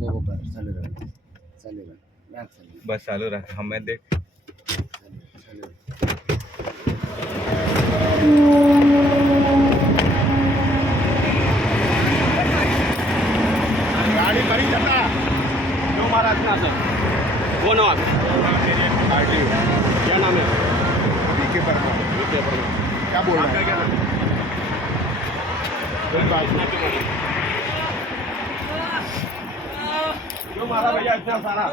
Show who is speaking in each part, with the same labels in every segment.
Speaker 1: वो वो कर चालू रहा चालू रहा राख चालू
Speaker 2: बस चालू रख हमें देख।
Speaker 1: चालू
Speaker 3: गाड़ी खड़ी जता।
Speaker 4: क्यों मारा इतना सर हो
Speaker 3: आरटीओ
Speaker 4: क्या नाम है?
Speaker 3: के पर क्या बोल रहा है? कोई बात नहीं।
Speaker 4: क्यों मारा भैया इतना सारा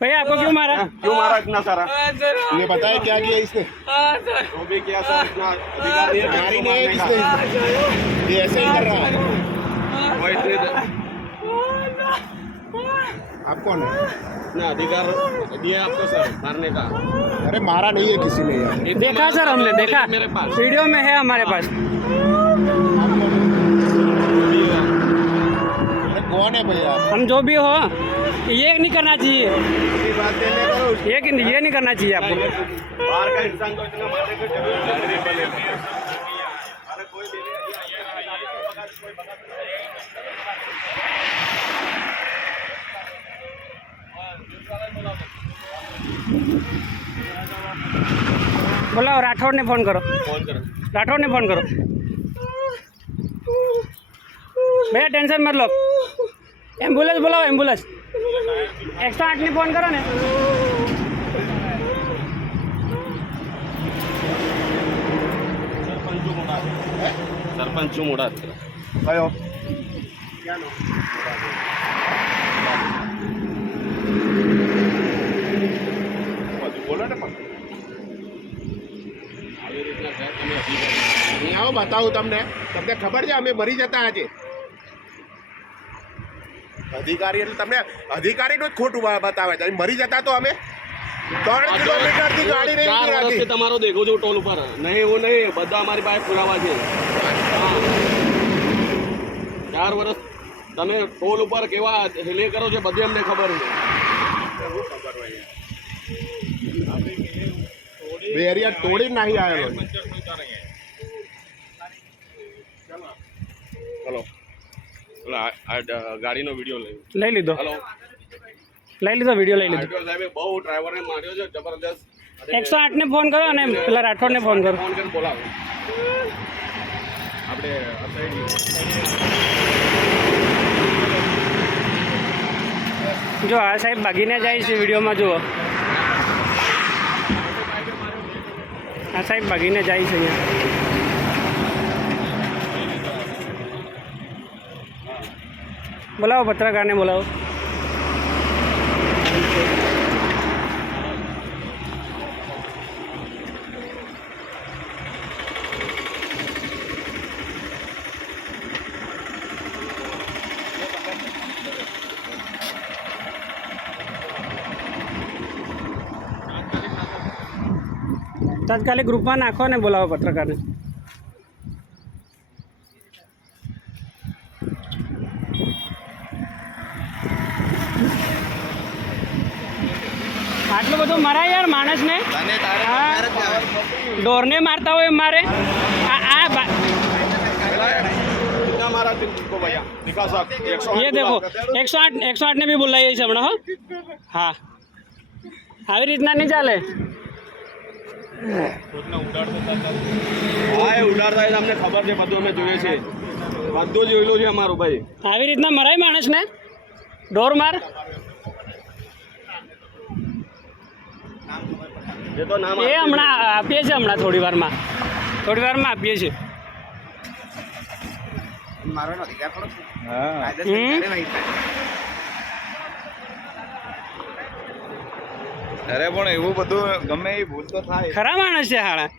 Speaker 5: भैया आपको क्यों मारा
Speaker 4: क्यों मारा इतना सारा
Speaker 3: ये बताया क्या किया इसने
Speaker 4: जो भी किया सर इतना अधिकार नहीं है
Speaker 3: गाड़ी नहीं है किसने ये ऐसे ही कर रहा है
Speaker 4: वो इतने
Speaker 3: आप कौन है
Speaker 4: इतना अधिकार दिया आपको सर मारने का
Speaker 3: अरे मारा नहीं है किसी ने यार
Speaker 4: इतने
Speaker 5: देखा
Speaker 4: मारा
Speaker 5: सर हमने देखा
Speaker 4: मेरे पास
Speaker 5: वीडियो में है हमारे पास हम जो भी हो, ये नहीं करना चाहिए।
Speaker 3: ये
Speaker 5: कि ये नहीं करना चाहिए आपको।
Speaker 4: बोला राठौर ने
Speaker 5: फ़ोन करो। राठौर ने
Speaker 4: फ़ोन करो।
Speaker 5: भैया, टेंशन मत लो। એમ્બ્યુલન્સ બોલાવો એમ્બ્યુલન્સ. એકસો આઠની ફોન કરો ને.
Speaker 4: સરપંચ છું. મોડા
Speaker 3: કયો? બોલો ને
Speaker 4: આવી રીતના તમે
Speaker 3: આવો બતાવું તમને. તમને ખબર છે અમે મરી જતા આજે. અધિકારી એટલે તમને અધિકારીનું જ ખોટું બતાવે છે. મરી જતા તો અમે ત્રણ કિલોમીટરથી ગાડી નહીં રાખી.
Speaker 4: તમારો દેખો છો ટોલ ઉપર. નહીં એવું નહીં. બધા અમારી પાસે પુરાવા છે. ચાર વર્ષ તમે ટોલ ઉપર કેવા હેલે કરો છો બધી અમને ખબર છે.
Speaker 3: બેરિયર તોડી નાહી આવેલો છે.
Speaker 4: ગાડીનો વીડિયો લઈ
Speaker 5: લઈ લીધો?
Speaker 4: હલો.
Speaker 5: લઈ લીધો વીડિયો લઈ લીધો?
Speaker 4: બહુ ડ્રાઈવરને માર્યો છે જબરદસ્ત.
Speaker 5: એકસો આઠને ફોન કરો અને પેલા રાઠોડને ફોન કરો
Speaker 4: ફોન કરીને બોલાવો. આપણે
Speaker 5: જો આ સાહેબ ભાગીને જાય છે વિડીયોમાં જુઓ. આ સાહેબ ભાગીને જાય છે અહીંયા. બોલાવો પત્રકારને બોલાવો. તાત્કાલિક ગ્રુપમાં નાખો ને બોલાવો પત્રકારને. આટલું બધું મરાય યાર માણસને હા ઢોરને મારતા હોય એમ મારે આ આ બા-
Speaker 4: कितना मारा तुमको भैया दिखा साहब एक सौ
Speaker 5: ये देखो એકસો આઠ એકસો આઠને બી બોલાવીએ છીએ હમણાં હો હા આવી રીતના નહીં ચાલે
Speaker 4: હા એ ઉડાડતા હોય તો અમને ખબર છે બધું અમે જોઈએ છે બધું જોયેલું છે અમારું ભાઈ
Speaker 5: આવી રીતના મરાય માણસને ઢોર માર
Speaker 4: એ તો નામ
Speaker 5: હમણાં આપીએ છીએ હમણાં થોડી વારમાં. થોડી વારમાં આપીએ છીએ.
Speaker 2: અરે પણ એવું બધું ગમે એ ભૂલ તો થાય.
Speaker 5: ખરા માણસ છે હાડા